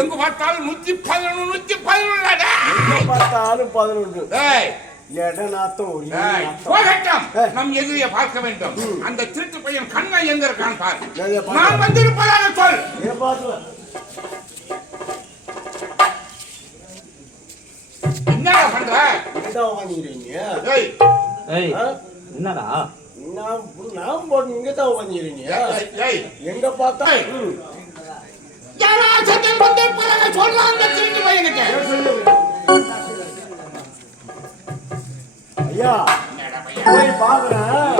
எங்க பார்த்தாலும் நூத்தி பதினொன்று நூத்தி பதினொன்று எங்க பார்த்தாலும் பதினொன்று. நம் எதிரியை பார்க்க வேண்டும். அந்த திருட்டு பையன் கண்ணா எங்க இருக்கான் பார். நான் வந்திருப்பதாக சொல். என்னடா பண்ற? என்னடா நான் நான் போட்டு இங்க தான் உட்காந்துக்கிறீங்க எங்க பார்த்தா. யாரா சத்தம் சொல்லலாம் அந்த திருட்டு பையன்கிட்ட? ஐயா என்னடா பையன் போய் பாக்குறேன்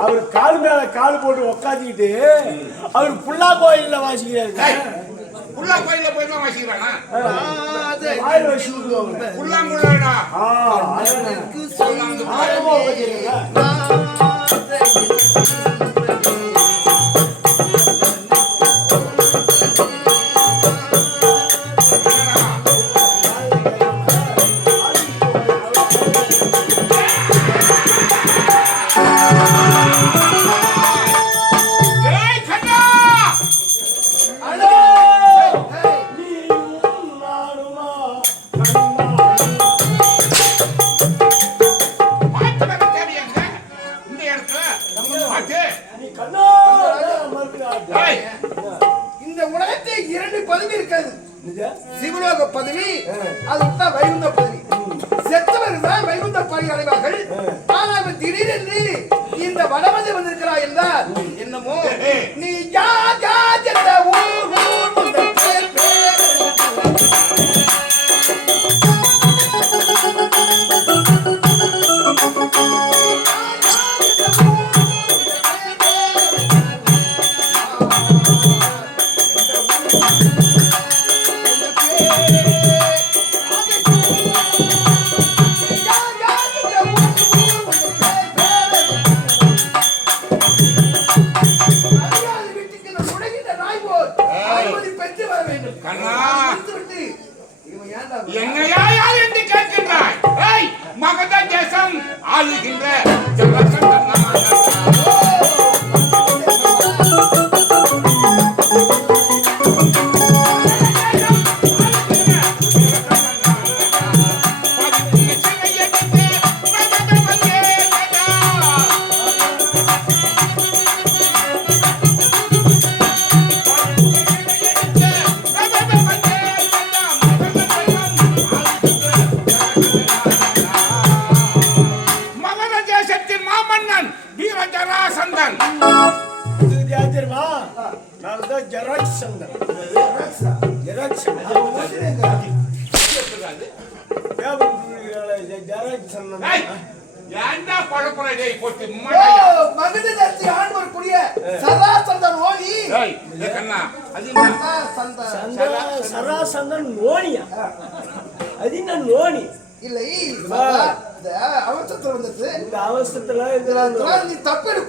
அவர் கால் மேல கால் போட்டு உக்காந்துக்கிட்டு அவர் புல்லா கோயில்ல வாசிக்கிறாரு புல்லா கோயில போய் தான் வாசிக்கிறானா வாயில் வச்சுக்குவாங்க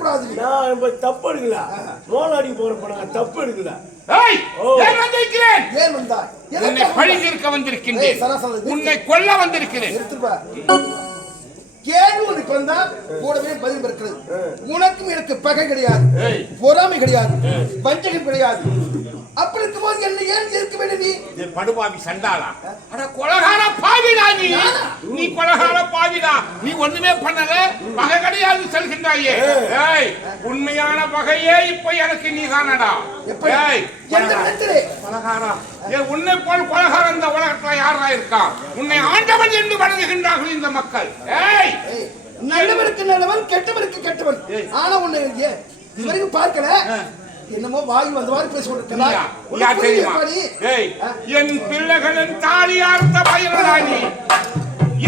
எடுக்கக்கூடாது நான் இப்ப தப்பு எடுக்கல. மோலாடி போற படம் தப்பு எடுக்கல. ஏன் வந்திருக்கிறேன்? ஏன் வந்தாய் உன்னை பழிந்திருக்க ஏய், வந்திருக்கின்றேன் உன்னை கொல்ல வந்திருக்கிறேன். கேள்வி ஒன்று பிறந்தால் கூடவே பதில் இருக்கிறது. உனக்கும் எனக்கு பகை கிடையாது. பொறாமை கிடையாது. வஞ்சகம் கிடையாது. அப்படி இருக்கும்போது என்ன ஏன் இருக்க வேண்டும் நீ? படுபாவி சண்டாளா? அட கொலகார பாவிடா நீ. நீ கொலகார பாவிடா. நீ ஒண்ணுமே பண்ணல. பகை கிடையாது சொல்கின்றாயே. ஏய் உண்மையான பகையே இப்ப எனக்கு நீ காணடா. ஏய் கொலகாரா. ஏ உன்னை போல் கொலகாரம் இந்த உலகத்துல யாரா இருக்கா? உன்னை ஆண்டவன் என்று வணங்குகின்றார்கள் இந்த மக்கள். ஏய் நல்லவனுக்கு நல்லவன் கெட்டவனுக்கு கெட்டவன். ஆனா ஏ- இதுவரைக்கும் பார்க்கல? என்னமோ வாய் வந்த மாதிரி பேசி கொண்டிருக்கிறாய். நீயா? உனக்கு யார் தெரியுமா? புரியுதா நீ? ஏய் என் பிள்ளைகளின் தாலியார்த்த நீ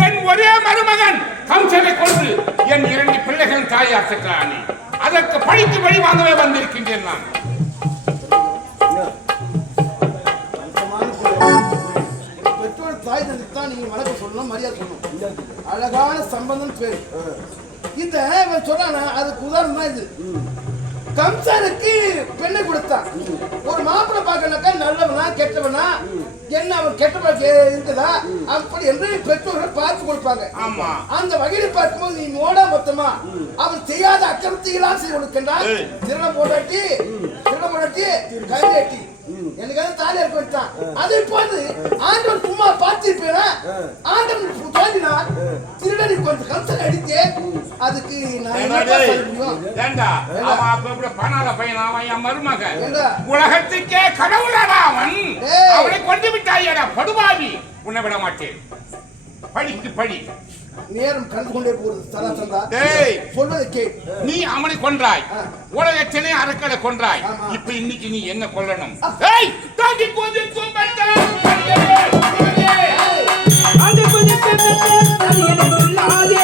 என் ஒரே மருமகன் கம்சனை கொண்டு என் இரண்டு பிள்ளைகளின் தாலியார்த்தா நீ அதற்கு பழித்து பழி வாங்கவே வந்திருக்கின்றேன் நான். பெற்றோர் தாய் தந்தைக்கு தான் நீங்க வணக்கம் சொல்லணும் மரியாதை சொல்லணும். அழகான சம்பந்தம் பேரு. இந்த சொன்னானா? அதுக்கு உதாரணம் தான் இது கம்சனுக்கு பெண்ணை கொடுத்தான் ஒரு மாப்பிள்ளை பார்க்கணுக்கா நல்லவனா கெட்டவனா? என்ன அவன் கெட்டவன் இருக்குதா? அப்படி என்று பெற்றோர்கள் பார்த்து கொடுப்பாங்க. ஆமா. அந்த வகையில் பார்க்கும்போது நீ மோடா மொத்தமா. அவன் செய்யாத அக்கிரமத்தையெல்லாம் செய்து கொடுக்கின்றான். திருடம் போடாட்டி திருடம் போடாட்டி கைதேட்டி. எனக்காக தாலி இருக்க வச்சான் அதை போது ஆண்டவன் சும்மா பார்த்திருப்பேனா? ஆண்டவன் தோன்றினார் திருடனை கொஞ்சம் கம்சன் அடித்து அதுக்கு நான் என்ன என்னடே? சொல்ல முடியும்? ஏண்டா? அவன் அப்ப இப்படி பணால பையன் அவன் என் மருமகன் ஏண்டா? உலகத்துக்கே கடவுளடா அவன். அவனை கொண்டு விட்டாயடா படுபாவி. உன்னை விட மாட்டேன். படிக்கு படி. நேரம் கண்டு கொண்டே போறது சராசந்தா டேய். சொல்வதை கேள் நீ அவனை கொன்றாய். உலகத்திலே அரக்கனை கொன்றாய். இப்ப இன்னைக்கு நீ என்ன கொல்லணும். ஏய் தாண்டி அது கொஞ்சம் அது எனக்கு இல்லாதே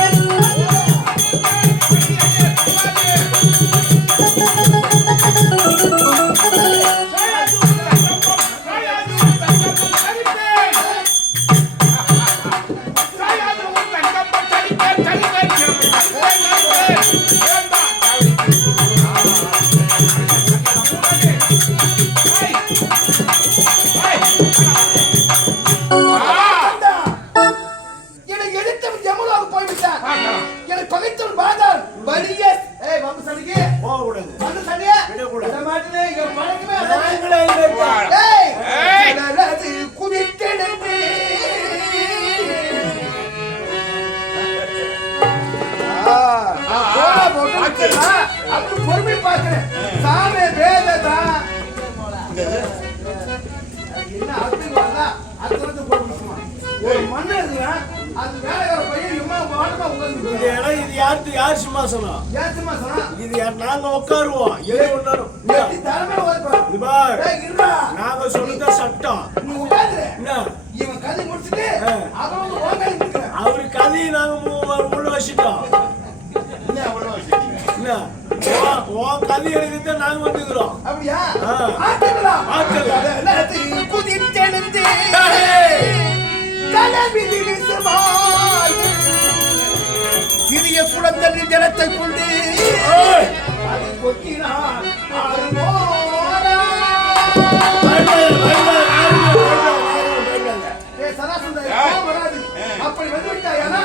சராசந்தா, யார் சிம்மாசனம் ஏன் சும்மா சொன்னா? இது யார்? நாங்க உட்காருவோம். எது இருடா. நாங்க சொல்லுதான் சட்டம். இவன் கதை முடிச்சுட்டு. அவரு கதையை நாங்க உள்ள வச்சுட்டோம். உன்- கதை நாங்க வந்துக்கிறோம். அப்படியா? ஆ. ஆட்டலாம் ஆட்டலாம். கடலது குதித்தெழுந்து குழந்தை ஜலத்தை கொண்டு! அதை கொத்தினான் ஆறுமோரா. பயப்படாத, பயப்படாத,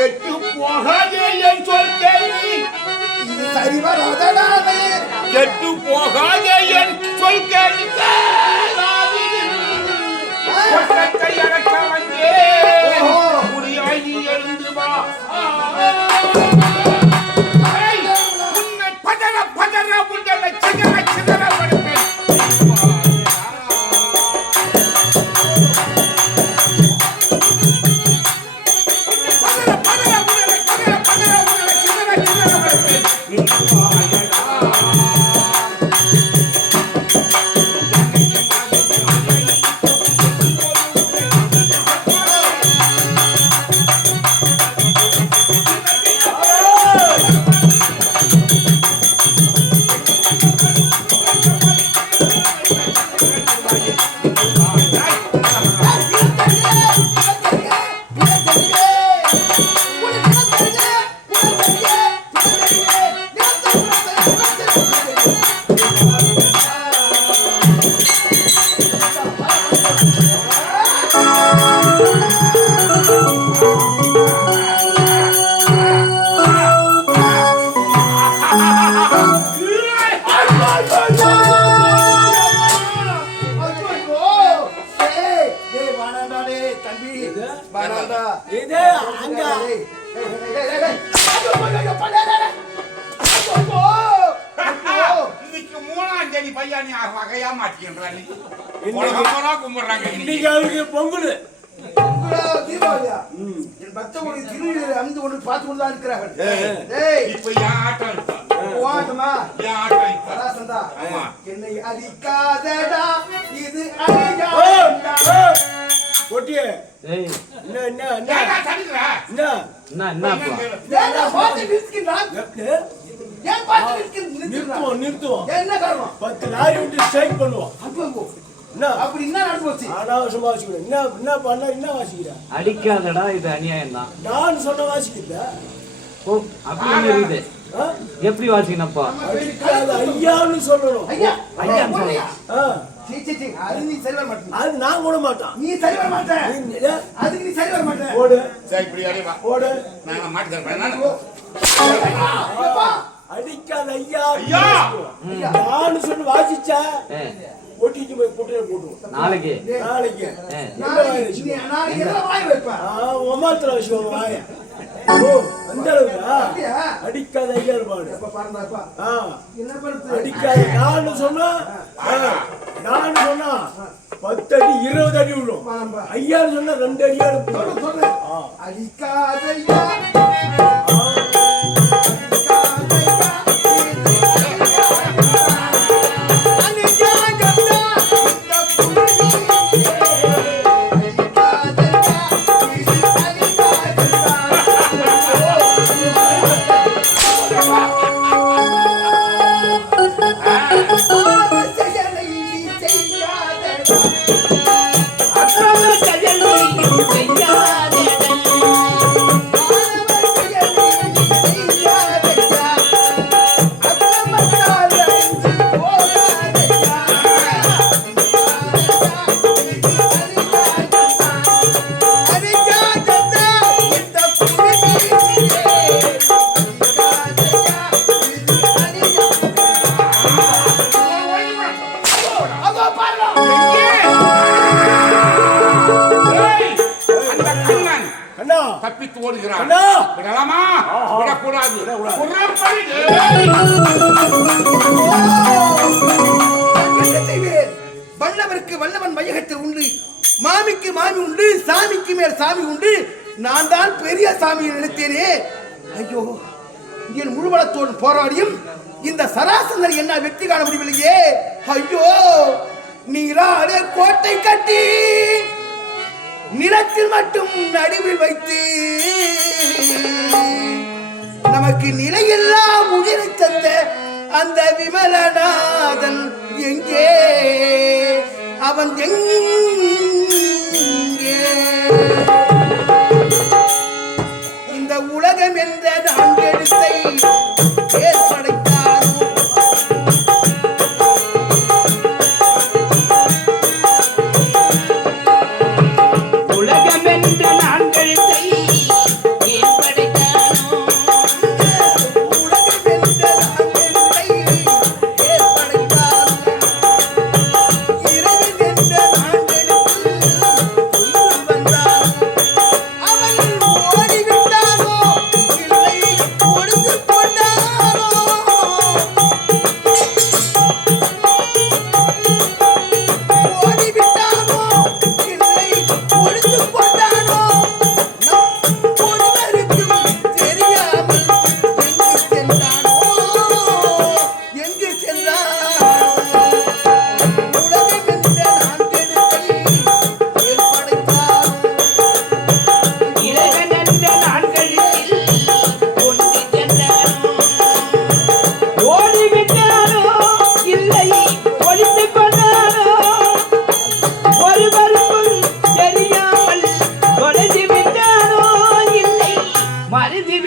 கெட்டு போகாதே என் சொல் கேள்வி கெட்டு போகாதே என் சொல் கேள்வி அடக்க வந்தே. இன்னைக்கு மூணாம் தேதி பையன் நீ. வகையா மாட்டிக்கின்றான் கும்பிடுறாங்க இன்னைக்கு. அவருக்கு பொங்கல். என்னை அடிக்காதடா. இது. ஏய், பொட்டியே. என்ன என்ன என்ன? என்ன? என்ன? நிறுத்துவோம் நிறுத்துவோம். என்ன காரணம் பத்து லாரி விட்டு ஸ்ட்ரைக் பண்ணுவோம். அப்போ என்ன? அப்படி என்ன நடந்து போச்சு? அனாவசியமா வாசிக்கிறேன். என்ன என்ன பண்ண என்ன வாசிக்கிறேன்? அடிக்காதடா இது அநியாயம் தான் நான் சொன்ன வாசிக்கல ஓ அப்படி இருக்குது? எப்படி வாசிக்கணும்ப்பா அடிக்காத ஐயான்னு சொல்லணும். ஐயா ஐயா அது நீ சரி வர மாட்டே அது நான் கூட மாட்டான். நீ சரி வர மாட்டே. நீ- ஏ, அதுக்கு நீ சரி வர மாட்டே. ஓடு சரி இப்படி ஓடு நான் அடிக்காத ஐயா. ஐயா! நான் சொல்லி வாசிச்சா? ஏ. ஒட்டிட்டு போய் குட்டையில போட்டுவோம் நாளைக்கு. நாளைக்கு. நாளைக்கு நீ- நாளைக்கு எதுல வாய் வைப்பேன் ஒமாத்திர விஷயம் வாய. அந்த அளவுக்கா? அடிக்காத ஐயா இருப்பாடு அப்ப பாருங்க, அப்பா. ஆ. என்ன பண்ணுது? அடிக்காத நான் சொன்னா நான் சொன்னா பத்து அடி இருபது அடி விழும். பாருங்க. ஐயா சொன்னா ரெண்டு அடியா சொல்லு, உனக்கு நிலையெல்லாம் உயிரை தந்த அந்த விமலநாதன் எங்கே? அவன் எங்கே மறந்து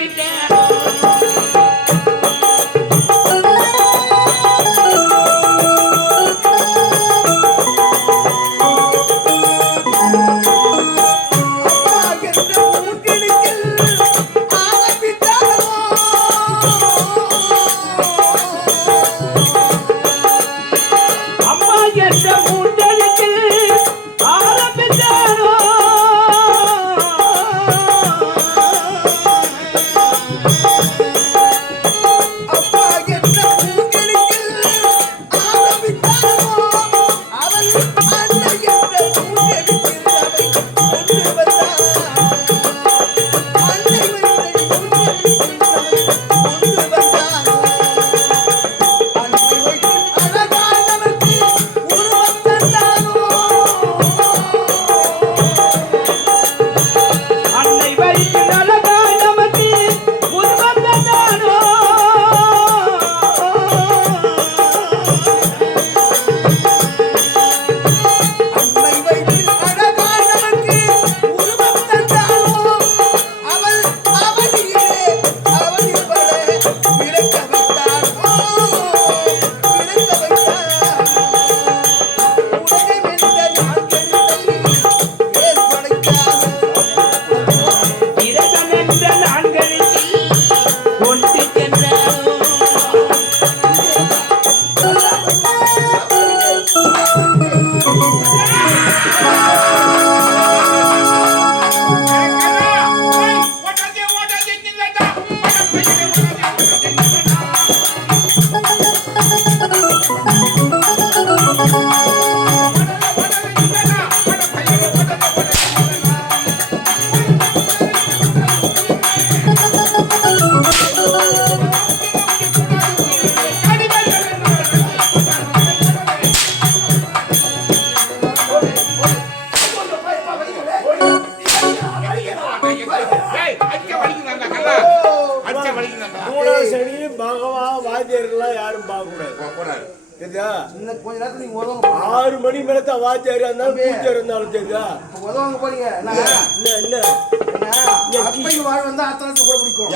சனி பகவான் வாத்தியார்கள்லாம் யாரும் பார்க்க கூடாது இன்னும் கொஞ்ச நேரத்துல நீங்க உதவங்க. ஆறு மணி மேல தான் வாத்தியார் இருந்தாலும் பூஜை இருந்தாலும் சரியா? உதவங்க போறீங்க. என்ன? என்ன? அப்பைக்கு வாழ் வந்தா அத்தனை கூட பிடிக்கும்?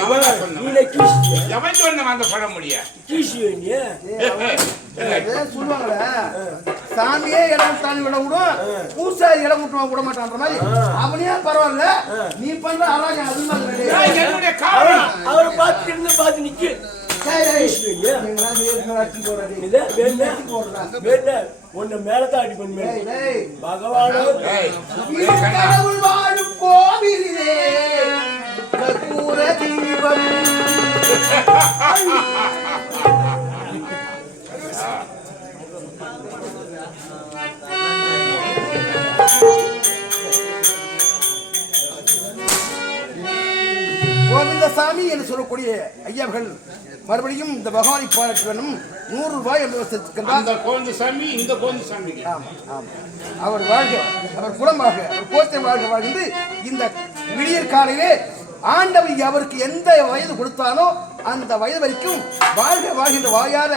நீல கீசி எவன் சொன்னவன் அந்த பழம் முடிய? கீசி நீ அதே சொல்லுவாங்களே? சாமியே இடம் தாண்டி விட விடும் பூசாரி இடம் விட்டுவான் விட மாட்டான்ற மாதிரி அவனே பரவாயில்ல? நீ பண்ற அழகு அது மாதிரி அவரை பார்த்து இருந்து பார்த்து நிக்கு. உன்னை மேலதான் அடி பண்ணு பகவானோ. ஏய், கடவுள் வாழும் கோவிலே கற்பூர தீபம். கோவிந்தசாமி என்று சொல்லக்கூடிய ஐயாவர்கள் மறுபடியும் இந்த பகவானை பாராட்ட வேண்டும் நூறு ரூபாய் அந்த கோந்து சாமி இந்த கோந்து சாமிக்கு ஆமா, ஆமா. அவர் வாழ்க அவர் குலம் வாழ்க அவர் கோத்திரம் வாழ்க வாழ்கின்ற இந்த விடியற் காலையிலே ஆண்டவர் அவருக்கு எந்த வயது கொடுத்தானோ அந்த வயது வரைக்கும் வாழ்க வாழ்கின்ற வாயார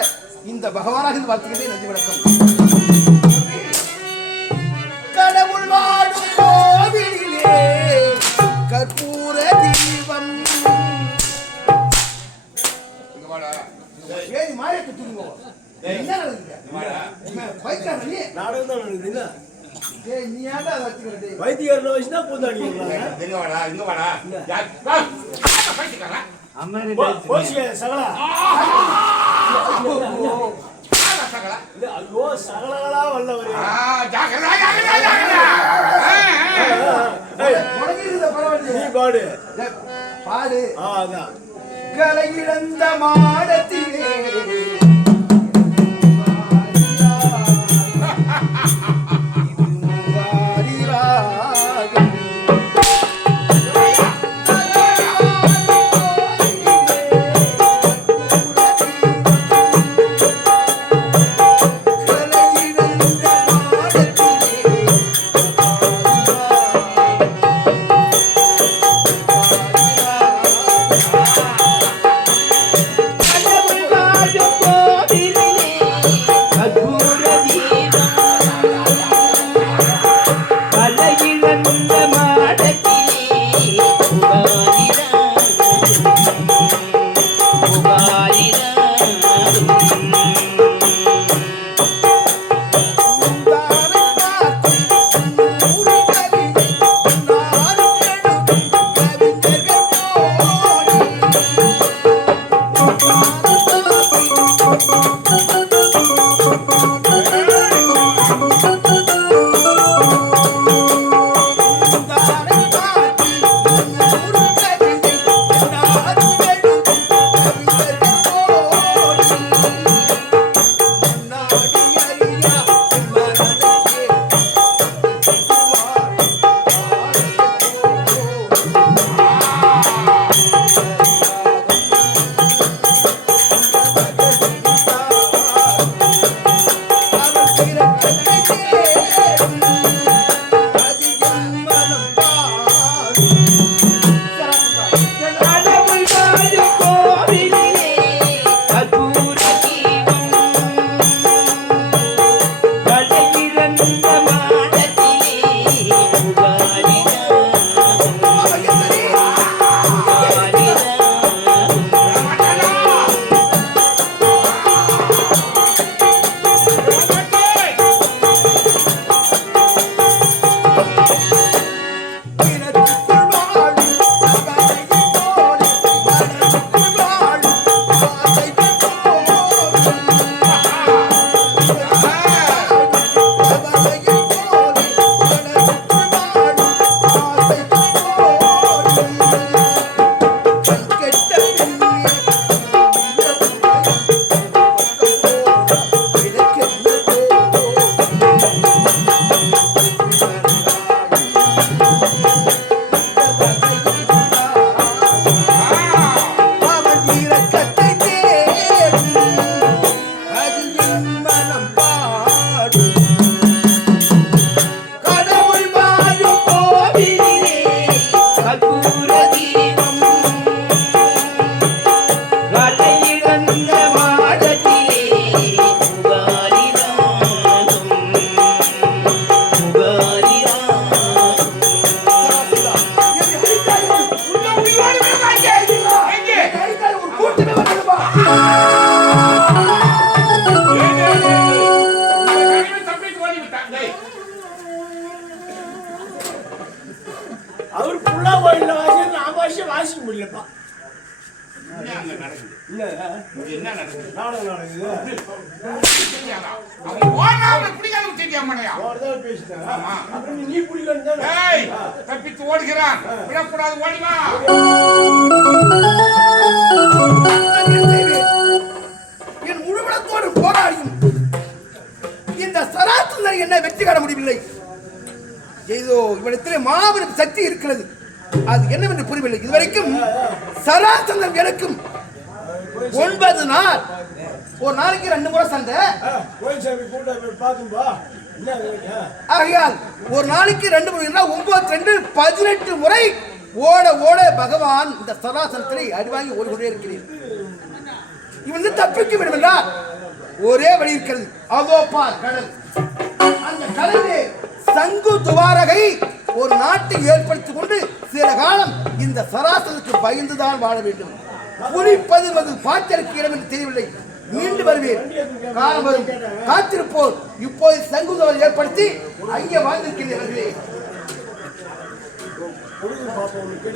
இந்த பகவானாக இருந்து வாழ்த்துகின்றேன் நன்றி வணக்கம். என்ன நடக்குது நாடகம் தான் நடக்குதுன்னா வைத்தியர்ல வச்சுதான் பூந்தாடி இங்க வாடா, இங்க வாடா. சகலா ஐயோ சகலகளா வல்லவரே நீ பாடு பாடு கலை இழந்த மாடத்திலே விடக்கூடாது ஓடிவா நான் என் முழுவடத்தோடு போராடியும் இந்த சராசந்தர் என்ன வெற்றி காண முடியவில்லை. ஏதோ இவனிடத்திலே மாபெரும் சக்தி இருக்கிறது. அது என்னவென்று புரியவில்லை. இதுவரைக்கும் சராசந்தம் எனக்கும் ஒன்பது நாள். ஒரு நாளைக்கு ரெண்டு முறை சண்டை. ஆகையால் ஒரு நாளைக்கு ரெண்டு முறை இருந்தால் ஒன்பது ரெண்டு பதினெட்டு முறை ஓட ஓட பகவான் இந்த சராசனத்திலே அறிவாங்கி ஓடிக்கொண்டே இருக்கிறேன். இவன் தப்பிக்க தப்பிக்க விடுமென்றால் ஒரே வழி இருக்கிறது. அதோ கடல். அந்த கடலிலே சங்கு துவாரகை ஒரு நாட்டை ஏற்படுத்திக் கொண்டு சில காலம் இந்த சராசனத்துக்கு பயந்துதான் வாழ வேண்டும். குளிப்பது வந்து பாய்ச்சலுக்கு இடம் என்று தெரியவில்லை. மீண்டு வருவேன். காலம் வரும். காத்திருப்போர் இப்போது சங்குதவரை ஏற்படுத்தி அங்கே வாழ்ந்திருக்கிறீர்களே பொழுது பார்ப்பவர்களுக்கு